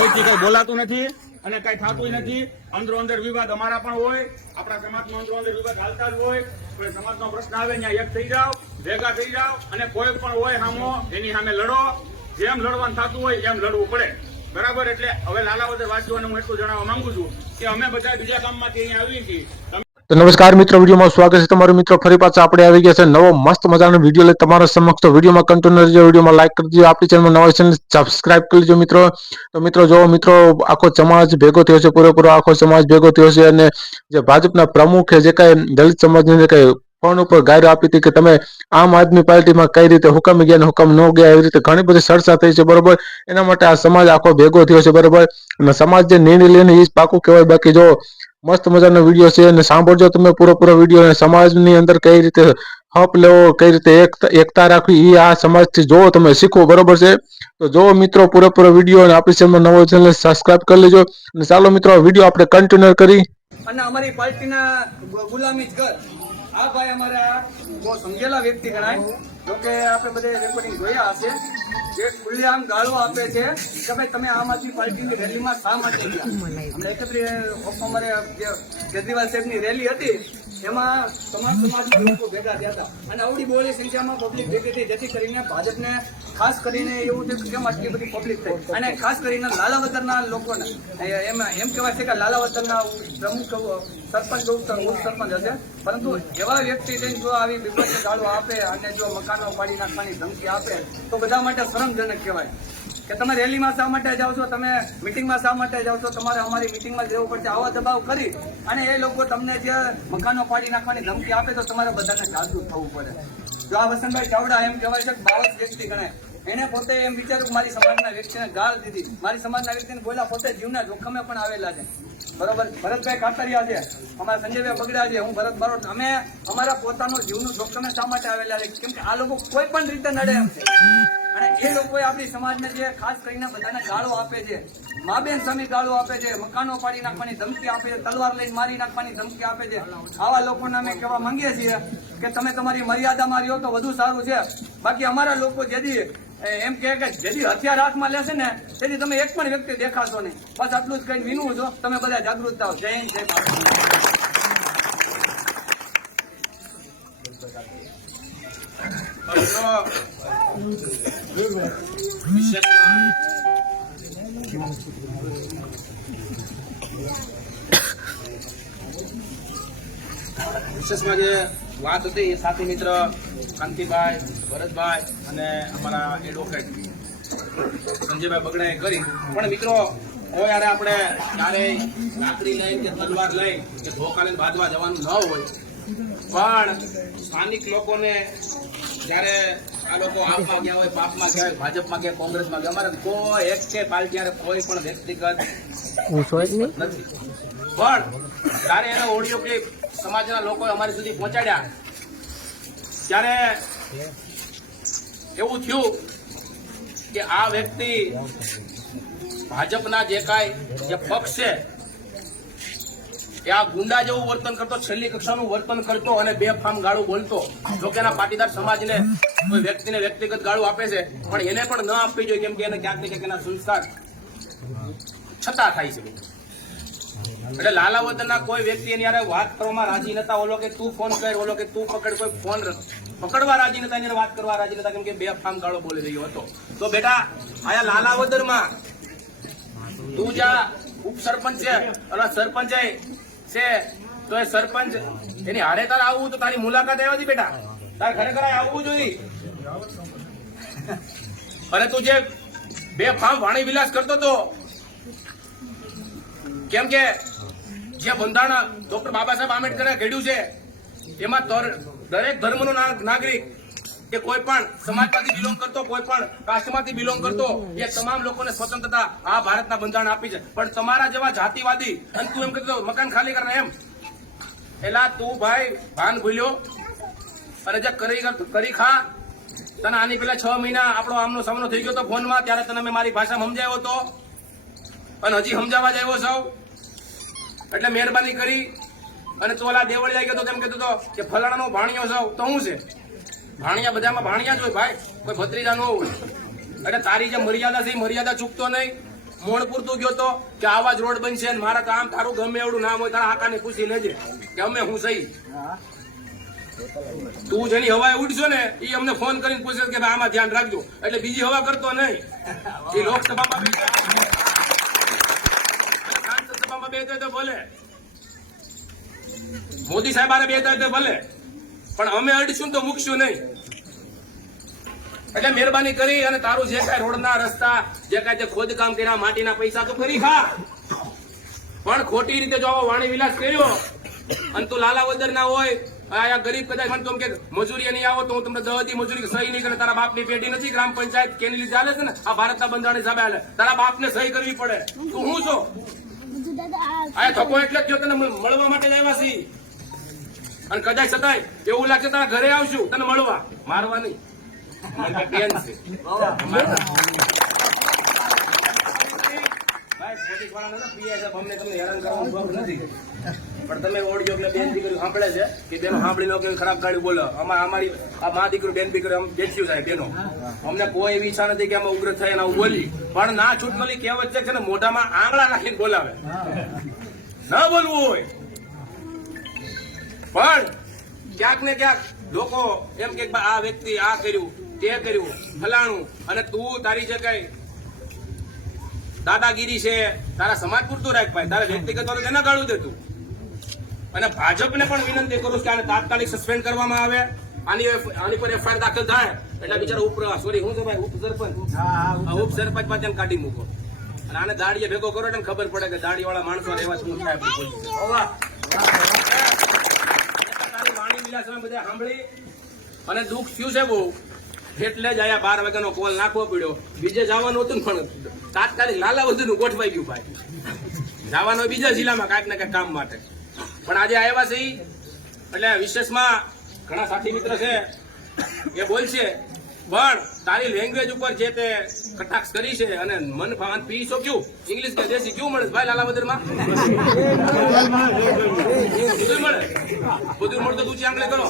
કોઈથી કઈ બોલાતું નથી અને કઈ થતું નથી. અંદરો અંદર વિવાદ અમારા પણ હોય, આપણા સમાજનો અંદરો અંદર વિવાદ હાલતા જ હોય. કોઈ સમાજનો પ્રશ્ન આવે ત્યાં એક થઈ જાવ, ભેગા થઈ જાવ અને કોઈ પણ હોય સામો એની સામે લડો. જેમ લડવાનું થતું હોય એમ લડવું પડે, બરાબર. એટલે હવે લાલાવદર વાસીઓને હું એટલું જણાવવા માંગુ છું કે અમે બધા બીજા કામમાંથી અહીંયા આવી છીએ. તો નમસ્કાર મિત્રો, વિડીયોમાં સ્વાગત છે તમારું. મિત્રો ફરી પાછા આપણે આવી ગયા છે નવો મસ્ત મજાનો વિડીયો લઈ તમારા સમક્ષ. તો વિડીયોમાં કન્ટિન્યુ રહેજો, વિડીયોમાં લાઈક કરી દેજો, આપણી ચેનલમાં નવા ચેનલ સબસ્ક્રાઇબ કરી લેજો મિત્રો. તો મિત્રો જો મિત્રો, આખો સમાજ ભેગો થયો છે, પૂરેપૂરો આખો સમાજ ભેગો થયો છે. અને જે ભાજપના પ્રમુખે જે કઈ દલિત સમાજને જે કઈ ફોન ઉપર ગાયરો આપી હતી કે તમે આમ આદમી પાર્ટીમાં કઈ રીતે હુકમ ગયા ને હુકમ ન ગયા, એવી રીતે ઘણી બધી ચર્ચા થઈ છે, બરોબર. એના માટે આ સમાજ આખો ભેગો થયો છે, બરોબર. અને સમાજ જે નિર્ણય લઈને એ જ પાકું કહેવાય. બાકી જો મસ્ત મજાનો વિડીયો છે અને સાંભળજો તમે પૂરો વિડીયો. અને સમાજની અંદર કઈ રીતે હપ લેવો, કઈ રીતે એકતા રાખવી, એ આ સમાજથી જોવો, તમે શીખવો, બરોબર છે. તો જો મિત્રો પૂરો વિડીયો, અને આપણી ચેનલ નવો ચેનલ સબસ્ક્રાઇબ કરી લેજો. અને ચાલો મિત્રો વિડીયો આપણે કન્ટિન્યુ કરી. અને અમારી પાર્ટીના ગુલામી જ કર. આ ભાઈ અમારા બહુ સમજેલા વ્યક્તિ ગણાય. જોકે આપણે બધે રેકોર્ડિંગ જોયા હશે. જે ખુલ્લેઆમ ગાળો આપે છે કે ભાઈ તમે આમ આદમી પાર્ટીની રેલીમાં શા માટે ગયા. હમણાં 31 ઓક્ટોબરે કેજરીવાલ સાહેબની રેલી હતી, એમાં સમાજના લોકો ભેગા થયા હતા અને આવડી બહોળી સંખ્યામાં પબ્લિક ભેગી થઈ, જેથી કરીને ભાજપને ખાસ કરીને એવું થયું કેમ આટલી બધી પબ્લિક થઈ. અને ખાસ કરીને લાલાવદરના લોકોને એમ કહેવાય છે કે લાલાવદરના પ્રમુખ સરપંચ સરપંચ હશે, પરંતુ એવા વ્યક્તિ થઈને જો આવી વિપક્ષ ગાળો આપે અને જો મકાનો પાડી નાખવાની ધમકી આપે તો બધા માટે શરમજનક કહેવાય. કે તમે રેલીમાં શા માટે જાઓ છો, તમે મિટિંગમાં શા માટે જાઓ છો, તમારે અમારી મિટિંગમાં જવું પડશે. આવા દબાવ કરી અને એ લોકો તમને જે મકાનો પાડી નાખવાની ધમકી આપે તો તમારે બધાને જાગૃત થવું પડે. જો આ વસંતભાઈ ચાવડા એમ કહેવાય છે કે બાવસ વ્યક્તિ ગણાય, એને પોતે એમ વિચાર્યું કે મારી સમાજના વ્યક્તિને ગાળ દીધી, મારી સમાજના વ્યક્તિને બોલ્યા, પોતે જીવના જોખમે પણ આવેલા છે, બરોબર. ભરતભાઈ કાતરિયા છે, અમારા સંજયભાઈ બગડા છે, હું ભરત બારોટ, અમે અમારા પોતાનું જીવનું જોખમે શા માટે આવેલા છે, કેમ કે આ લોકો કોઈ પણ રીતે નડે એમ છે. અને એ લોકોએ આપણી સમાજને જે ખાસ કરીને બધાને ગાળો આપે છે, મા બેન સામે ગાળો આપે છે, મકાનો પાડી નાખવાની ધમકી આપે છે, તલવાર લઈને મારી નાખવાની ધમકી આપે છે, આવા લોકોને અમે કહેવા માંગીએ છીએ કે તમે તમારી મર્યાદામાં રહ્યો તો વધુ સારું છે. બાકી અમારા લોકો જેથી એમ કે જેથી હથિયાર હાથમાં લેશે ને તેથી તમે એક પણ વ્યક્તિ દેખાશો નહીં. બસ આટલું જ કઈ વિનવું છો, તમે બધા જાગૃત થાઓ. જય હિન્દ, જય ભારત. વિશેષમાં જે વાત હતી એ સાથી મિત્ર કાંતિભાઈ, ભરતભાઈ અને અમારા એડવોકેટ સંજયભાઈ બગડાએ કરી. પણ મિત્રો હોય યારે આપણે ક્યારેય લાકડી લઈ કે તલવાર લઈ કે ધોકા લઈને બાંધવા જવાનું ન હોય, પણ સ્થાનિક લોકોને જયારે આ લોકો આપમાં ગયા હોય, પાપમાં ગયા હોય, ભાજપમાં ગયા, કોંગ્રેસમાં ગયા, અમારે કોઈ એક છે પાર્ટી કોઈ પણ વ્યક્તિગત નથી. પણ ત્યારે એનો ઓડિયો ક્લિપ સમાજના લોકો અમારી સુધી પહોંચાડ્યા ત્યારે એવું થયું કે આ વ્યક્તિ ભાજપના જે પક્ષ છે એ આ ગુંડા જેવું વર્તન કરતો, છેલ્લી કક્ષાનું વર્તન કરતો અને બેફામ ગાળું બોલતો. જોકે એના પાટીદાર સમાજને કોઈ વ્યક્તિને વ્યક્તિગત ગાળું આપે છે, પણ એને પણ ન આપવી જોઈએ, કેમ કે એને ક્યાંક ને ક્યાંક એના સંસ્કાર છતાં થાય છે. એટલે લાલાવદરના કોઈ વ્યક્તિ એની યારે વાત કરવામાં રાજી નતા. ઓલો કે તું ફોન કર, ઓલો કે તું પકડ, કોઈ ફોન પકડવા રાજી નતા, એને વાત કરવા રાજી નતા, કેમ કે બેફામ ગાળો બોલી રહ્યો હતો. તો બેટા આયા લાલાવદરમાં તું જા ઉપસરપંચ છે અને સરપંચ છે, તો એ સરપંચ એની હારે તારે આવવું તો તારી મુલાકાત આવ્યા હતી બેટા, તારે ખરેખર આવવું જોઈએ. અને તું જે બેફામ વાણી વિલાસ કરતો હતો, કેમ કે જે બંધારણ ડોક્ટર બાબા સાહેબ આંબેડકરે ઘડ્યું છે એમાં દરેક ધર્મનો નાગરિક કે કોઈ પણ સમાજમાંથી બિલોંગ કરતો, કોઈ પણ કાસ્ટમાંથી બિલોંગ કરતો, એ તમામ લોકોને સ્વતંત્રતા આ ભારતના બંધારણ આપી છે. પણ તમારા જેવા જાતિવાદી અને તું એમ કહેતો મકાન ખાલી કરે એમ, એલા તું ભાઈ ભાન ભૂલ્યો અને જે કરી ખા. તને આની પેલા 6 મહિના આપણો આમનો સામનો થઈ ગયો હતો ફોનમાં, ત્યારે તને મેં મારી ભાષામાં સમજાવ્યો હતો અને હજી સમજાવવા જ આવ્યો સૌ. એટલે મહેરબાની કરી અને તું ઓલા દેવળિયા ગયો તો તેમ કહેતો હતો કે ફલાણાનો ભાણિયો સૌ, તો શું છે ભાણિયા, બધામાં ભાણિયા જ હોય ભાઈ, કોઈ ભત્રીજા ન હોય. એટલે તારી જે મર્યાદા છે એ મર્યાદા ચૂકતો નહીં. મોણ પૂરતું ગયો તો કે આવા જ રોડ બનશે ને મારા કામ તારું ગમે એવડું નામ હોય તારા આકાને પૂછી લેજે કે અમે હું સહી. તું જેની હવાએ ઉડશો ને એ અમને ફોન કરીને પૂછે કે ભાઈ આમાં ધ્યાન રાખજો, એટલે બીજી હવા કરતો નહીં. એ લોકસભામાં બેસે, સાંસદ સભામાં બેસે તો ભલે, મોદી સાહેબ આરે બેસે તો ભલે, પણ અમે અડશું તો મૂકશું નહીં. એટલે મહેરબાની કરી અને તારું જે કાંઈ રોડના રસ્તા જે કાંઈ ખોદકામ કર્યા માટીના પૈસા તો કરી ખા, પણ ખોટી રીતે જો આવો વાણી વિલાસ કર્યો અને તું લાલાવદર ના હોય આ ગરીબ કદાચ મને તો કે મજૂરી નહીં આવો તો હું તમને 10 દી મજૂરી સહી નહીં કરે. તારા બાપની પેઢી નથી ગ્રામ પંચાયત કેની લીધે ચાલે છે ને આ ભારતના બંધારણ હિસાબે હાલે. તારા બાપને સહી કરવી પડે. તું હું છો આ થકો એટલે જ તને મળવા માટે જ આવ્યા છીએ. અને કદાચ છતાંય એવું લાગશે તારા ઘરે આવશું તને મળવા, મારવા નહીં. મને બેન છે પોલીસ વાળા પીઆઈ સાહેબ અમને તમને હેરાન કરવાનો શોખ નથી, પણ તમે ઓડિયો એટલે બેન દીકરી સાંભળે છે કે બેનો સાંભળી લો કે ખરાબ ગાડી બોલો. અમારી આ મા દીકરી બેન દીકરી અમે દેખ્યું સાહેબ બેનો, અમને કોઈ એવી ઈચ્છા નથી કે અમે ઉગ્ર થઈ અને બોલી, પણ ના છૂટમલી કહેવત છે ને મોઢામાં આંગળા નાખીને બોલાવે. ના બોલવું હોય પણ ક્યાંક ને ક્યાંક લોકો એમ કે આ વ્યક્તિ આ કર્યું તે કર્યું ફલાણું, અને તું તારી જે કઈ દાદાગીરી છે તારા સમાજ પૂરતું રાખ ભાઈ, તારા વ્યક્તિગત તેને ગાળું દે તું. અને ભાજપને પણ વિનંતી કરું છું કે આને તાત્કાલિક સસ્પેન્ડ કરવામાં આવે, આની પર એફઆઈઆર દાખલ થાય એટલે બિચારા સોરી હું છે ભાઈ ઉપ સરપંચ પાછળ કાઢી મૂકો અને આને દાડીએ ભેગો કરો એટલે ખબર પડે કે દાડી વાળા માણસો રહેવા શું થાય. તારી વાણી વિલાસ અમે બધા સાંભળી અને દુઃખ થયું છે બહુ, એટલે જ આયા 12 વાગ્યાનો કોલ નાખવો પડ્યો. બીજે જવાનું હતું ને પણ તાત્કાલિક લાલાવદરનું ગોઠવાઈ ગયું ભાઈ, જવાનો બીજા જિલ્લામાં કાંઈક ને કાંઈક કામ માટે, પણ આજે આવ્યા છે એટલે વિશેષમાં ઘણા સાથી મિત્ર છે એ બોલશે, પણ તારી લેંગ્વેજ ઉપર જે તે કટાક્ષ કરી છે અને મન ફાન પીસો ક્યું ઇંગ્લિશ કે દેશી ક્યું મળે ભાઈ લાલાવદરમાં બધું મળે, બધું મળતું તું આંગળે કરો.